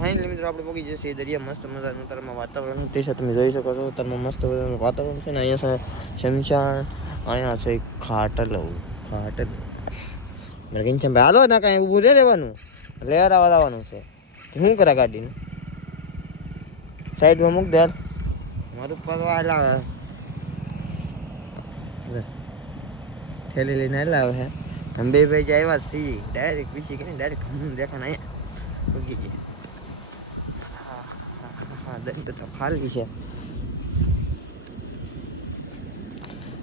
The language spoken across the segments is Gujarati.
ફાઇનલી મિત્રો આપણે પહોંચી જશે દરિયા મસ્ત મજાનું તારમાં વાતાવરણ તે છે તમે જોઈ શકો છો તારમાં મસ્ત મજાનું વાતાવરણ છે ને અહીંયા છે શમશાન અહીંયા છે ખાટલ મારે કિંચન ભાઈ હાલો ના કાંઈ ઊભું છે રહેવાનું લેરાવા લાવવાનું છે શું કરે ગાડીને સાઈડમાં મૂક દે મારું પગવા લાવે થેલી લઈને લાવે છે हम બે ભાઈ જ આવ્યા છીએ ડાયરેક્ટ પીછી કરીને ડાયરેક્ટ દેખાને અહીંયા ઉગી ગયા હા દહીં તો ફાલવી છે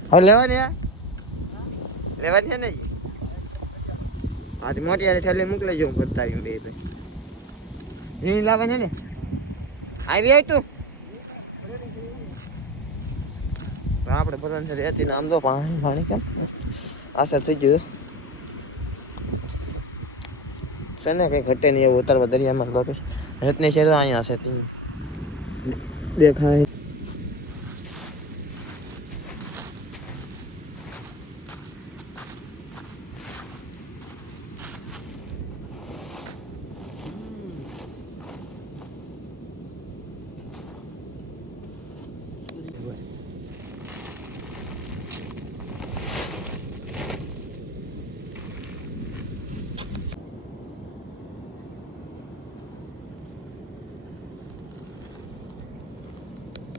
હવે લેવાની છે ને હા મોટી યાર થેલી મોકલી જાઉં કરતા આવ્યું બે ભાઈ રી લાવવાની ને આવી તું આપણે બધાને રહેતી ને આમ તો પાણી કેમ આસર થઈ ગયું છે ને કંઈ ઘટે નહીં એવું ઉતારવા દરિયામાં બાકી રત્ને શેર અહીંયા હશે દેખાય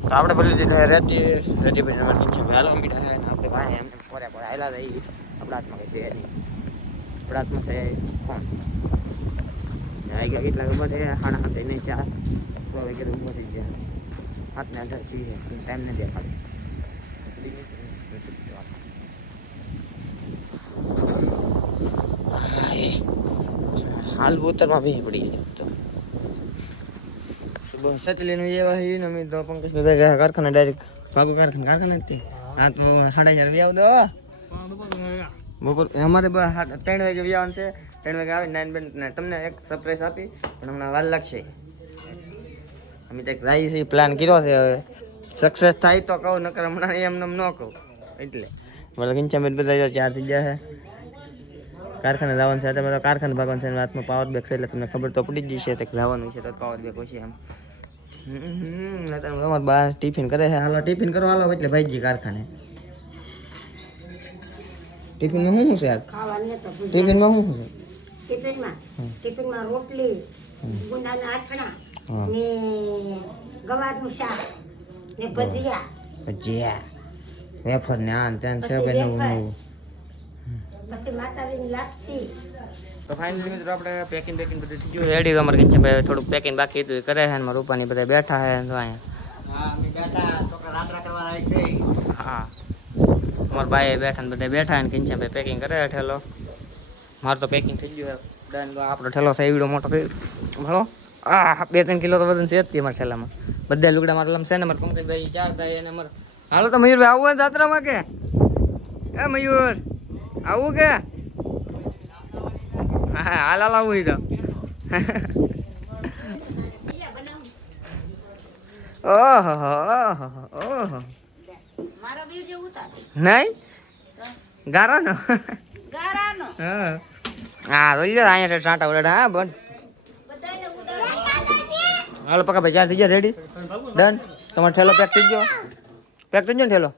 તો આપણે બોલી દીધા રેડી ભાઈ નંબર છે હાલો મીઠા છે આપણે ભાઈ એમ પોરે હાલા રહી આપણા હાથમાં કઈ છે નહીં આપણા હાથમાં છે ફોન આવી ગયા કેટલા ખબર છે 7:30 નહીં 4 વાગે ઊભો થઈ ગયા હાથને અંદર છીએ ટાઈમ ને દેખાડે હાલ ઉતરમાં ભી પડી ગયો તો સચલીને એવા હી ને અમે તો પંકજ બધા ગયા કારખાના ડાયરેક્ટ ભાગો કારખાના જ હા તો 4:30 વ્યાવ દો બપોર અમારે 3 વાગે વ્યાવાનું છે 3 વાગે આવે 9 બેન તમને એક સરપ્રાઈઝ આપી પણ હમણાં વાર લાગશે અમે તો જાય છે પ્લાન કર્યો છે હવે સક્સેસ થાય તો કહું નકર હમણાં એમને ન કહું એટલે બોલો કિંચાબેન બધા 4 થઈ ગયા છે કારખાને જવાનું છે બધા કારખાને ભાગવાનું છે હાથમાં પાવર બેગ છે એટલે તમને ખબર તો પડી જ જશે તો જવાનું છે તો પાવર બેગ હોય છે એમ તમારે બહાર ટિફિન કરે છે હાલો ટિફિન કરો હાલો એટલે ભાઈજી કારખાને ટિફિનમાં શું છે ટિફિનમાં શું છે ટિફિનમાં રોટલી ગુંદાના આથણા ને ગવારનું શાક ને ભજીયા વેફર ને આન તેન છે ભાઈ નવું પછી માતાજીની લાપસી તો ફાઇનલી મિત્રો આપણે પેકિંગ બધું થઈ ગયું રેડી અમારે કિંચન ભાઈ થોડુંક પેકિંગ બાકી હતું કરે છે મારા રૂપાની બધા બેઠા છે તો અહીંયા હા અમારા ભાઈ બેઠા ને બધા બેઠા ને કિંચન ભાઈ પેકિંગ કરે ઠેલો મારે તો પેકિંગ થઈ ગયું ડન આપણો ઠેલો છે એવડો મોટો ભલો 2-3 કિલો તો વજન છે જ અમારા ઠેલામાં બધા લુગડા મારા છે ને મારે પંકજભાઈ 4 થાય અને અમારે હાલો તો મયુરભાઈ આવું હોય જાત્રામાં કે એ મયુર આવું કે હા હાલ આવું તો ઓહો ઓહો નહીં ગારાનો હા રોઈ લો અહીંયા સાંટા ઓરડા હા બંધ હાલો પકા ભાઈ 4 થઈ ગયા રેડી ડન તમારો ઠેલો પેક થઈ ગયો ને ઠેલો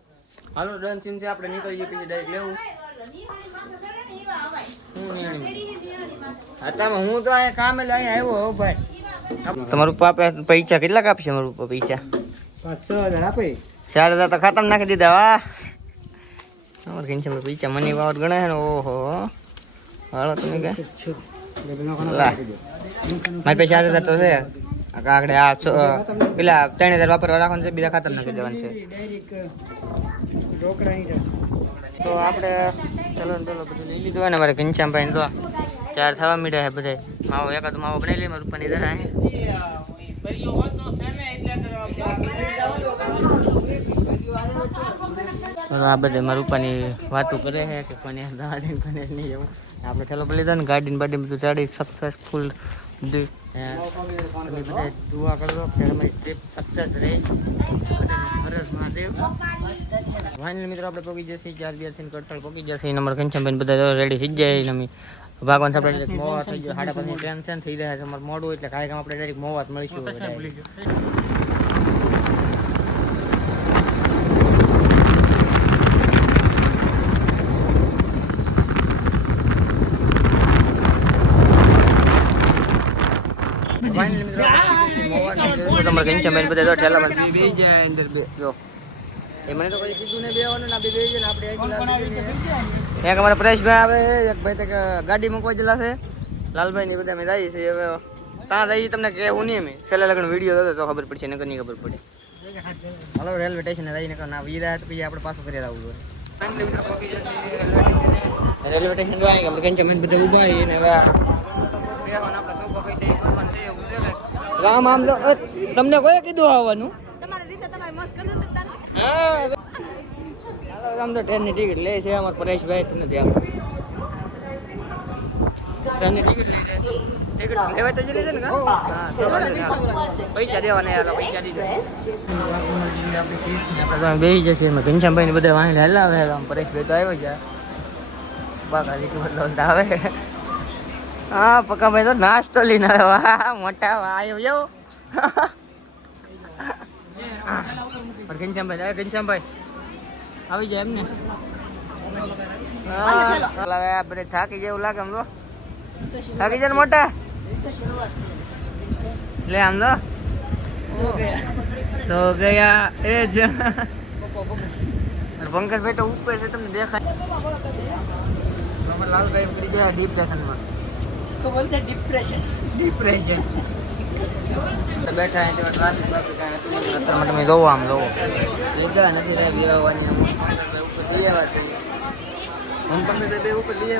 હાલો ડન સીન છે આપણે નીકળી જઈએ પછી ડાયરેક્ટ લેવું હું તો અહીંયા કામ એટલે અહીંયા આવ્યો ભાઈ તમારું પૈસા કેટલા કાપશે મારું પૈસા 5-6 હજાર આપે 4,000 તો ખાતમ નાખી દીધા વાહ અમારે કિંચન પૈસા મની પાવર ગણાય ને ઓહો હાલો તમે કે મારી પાસે 4,000 તો છે આગળ આ પેલા 3,000 વાપરવા રાખવાનું છે બીજા ખાતર નાખી દેવાનું છે તો આપણે ચલો પેલો બધું લઈ લીધું હોય ને મારે ઘનશ્યામભાઈ તો 4 થવા મીડ્યા છે બધા માવો એકાદ માવો બનાવી લઈએ મારું રૂપાની દરા આ બધા મારા રૂપાની વાતો કરે છે કે કોને દાદા કોને નહીં એવું આપણે ઠેલો પડી લીધો ને ગાડીને બાડી બધું ચાડી સક્સેસફુલ બધું બધા દુઆ કરજો કે અમારી ટ્રીપ સક્સેસ રહે હરસ મહાદેવ ફાઇનલી મિત્રો આપણે પહોંચી જશે 4 થઈને કડસાળ પહોંચી જશે નંબર ઘનશ્યામભાઈ બધા રેડી થઈ જાય અમે ભગવાન આપણે ડાયરેક્ટ મોવા થઈ ગયો 5:30 ટ્રેન છે ને થઈ રહ્યા છે અમારે મોડું એટલે કાંઈ કામ આપણે ડાયરેક્ટ મોવા જ મળીશું તમારે ઘનશ્યામભાઈ બધા જો ઠેલામાં બે જાય અંદર બે જો એ મને તો કોઈ કીધું ને બેવાનું ના બે જાય ને આપણે એક અમારા પરેશભાઈ આવે એક ભાઈ તો ગાડી મૂકવા જેલા છે લાલભાઈ ની બધા અમે જઈએ છીએ હવે ત્યાં જઈએ તમને કહેવું નહીં અમે છેલ્લા લગ્ન વિડીયો હતો તો ખબર પડશે નકર નહીં ખબર પડે હાલો રેલવે સ્ટેશને જઈને ના વીરા તો પછી આપણે પાછું કરી આવવું રેલવે સ્ટેશન જો આવી આપણે ઘનશ્યામભાઈ બધા ઊભા રહીએ ને હવે રામ આમ તો તમને કોઈ કીધું આવવાનું આમ તો ટ્રેનની ટિકિટ લે છે અમારે પરેશભાઈ તમને ત્યાં ટ્રેનની ટિકિટ લે છે ટિકિટ લેવાય તો જલ્દી છે ને પૈસા દેવાના યાર પૈસા દીધો આપણે બેસી જશે એમાં ઘનશ્યામભાઈ ને બધા વાંહી હલાવે આમ પરેશભાઈ તો આવ્યો છે બાકા બદલો આવે હા પક્કાભાઈ તો નાસ્તો લઈને આવ્યો મોટા આવ્યો એવું ઘનશ્યામભાઈ ઘનશ્યામભાઈ આવી જાય એમને આપણે થાકી જેવું લાગે આમ તો થાકી જાય ને મોટા લે આમ તો ગયા એ જ પંકજભાઈ તો ઉપર છે તમને દેખાય લાલભાઈ પડી ગયા ડિપ્રેશનમાં ડિપ્રેશન બેઠા ટ્રાફિક તમે જોવો આમ જોવો જગ્યા નથી વ્યવહારની ઉપર લઈ આવ્યા છે હું પણ બે ઉપર લઈ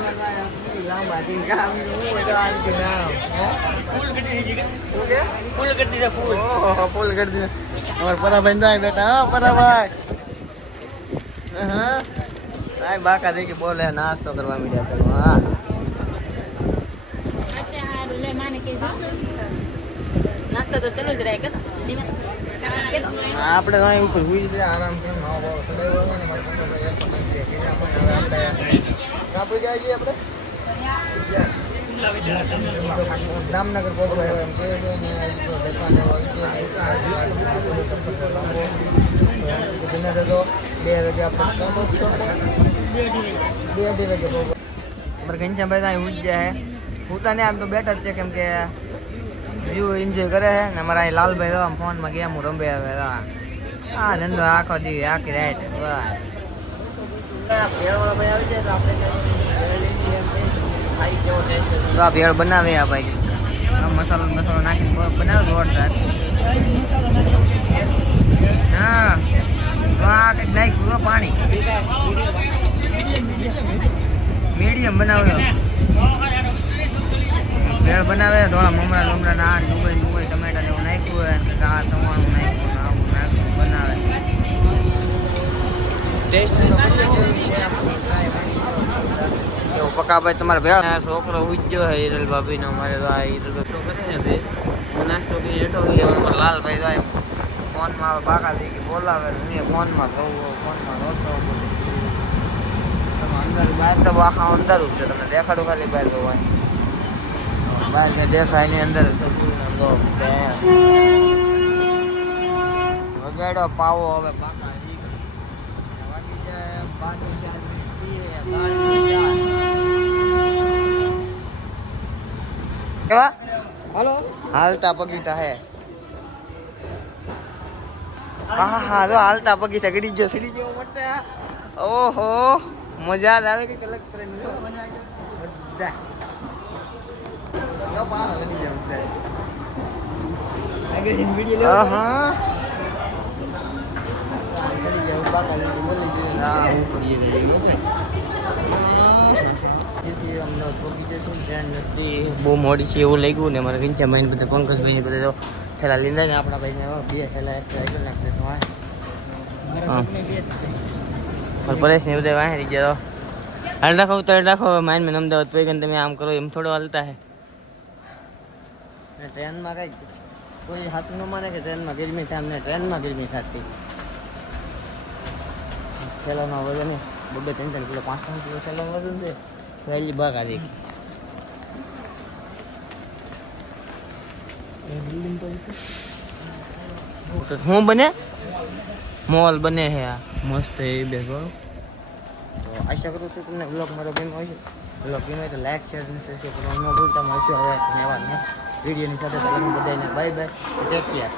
ફૂલ કરી દીધા અમારે પરાભાઈ ના બેઠા હા પરાભાઈ હા બાકા દે કે બોલે નાસ્તો કરવા મીડિયા કરવા હા નાસ્તા તો ચલો જ રહે કે આપણે અહીં ઉપર હુઈ જાય આરામ થી જામનગર પહોંચવા એમ કે 2 વાગે આપણે 2 વાગે ઘનશ્યામભાઈ ત્યાં હુઈ જાય હુતા ને આમ તો બેટર છે કેમ કે વ્યૂ એન્જોય કરે છે ને અમારા અહીં લાલભાઈ તો ફોનમાં ગેમ રમે આવે હા ધંધો આખો દી આખી રાઈટ ભેળવાળા ભાઈ આવી જાય તો આપણે ભેળ બનાવે આ ભાઈ મસાલો નાખીને બનાવે જોરદાર હા કંઈક નાખ્યું પાણી મીડિયમ બનાવે ભેળ બનાવે થોડા મમરા ના ડુંગળી ટમેટા એવું નાખ્યું હોય આ સવાણું નાખ્યું આવું નાખ્યું બનાવે પક્કાભાઈ તમારે ભેળ છોકરો ઉજ્જો હે હિરલ ભાભી નો અમારે તો આ હિરલ કરે છે નાસ્તો કરી હેઠો લાલભાઈ તો ફોનમાં બાકા દે કે બોલાવે ફોનમાં ફોનમાં રોતો અંદર બહાર તો આખા અંદર જ છે તમને દેખાડું ખાલી બહાર જોવાય બહાર ને દેખાય ની અંદર વગાડો પાવો હવે બાકા વાગી જાય 5 હાલો હાલતા પગીતા હે હા જો હાલતા પગીતા ગડી ગયો સીડી ગયો મોટા ઓહો મજા જ આવે કે કલક ટ્રેન બધા બહુ મોડી છે એવું લાગ્યું ને અમારે ઘનશ્યામભાઈ બધા પંકજભાઈ ને બધા થેલા લીધા ને આપણા ભાઈ બે થેલા પરેશ ને બધા વાહી ગયા હાલ રાખો ઉતાર રાખો માઇન્ડ મેં અમદાવાદ પૈકી તમે આમ કરો એમ થોડો હાલતા હે ટ્રેનમાં કઈ કોઈ હાસુ ન માને કે ટ્રેનમાં ગરમી થાય અમને ટ્રેનમાં ગરમી થતી છેલ્લામાં વજન 2-3 કિલો 5 કિલો છેલ્લામાં વજન છે પહેલી બાગ આવી હું બને મોલ બને છે આ મસ્ત એ બેસો. તો આશા કરું છું તમને બ્લોગ મારો ગમ્યો હોય છે. બ્લોગ ગમ્યો હોય તો લાઈક શેર અને સબસ્ક્રાઈબ કરવાનું ન ભૂલતા. મળશું હવે નવા વિડીયોની સાથે. બધાને બાય બાય, ટેક કેર.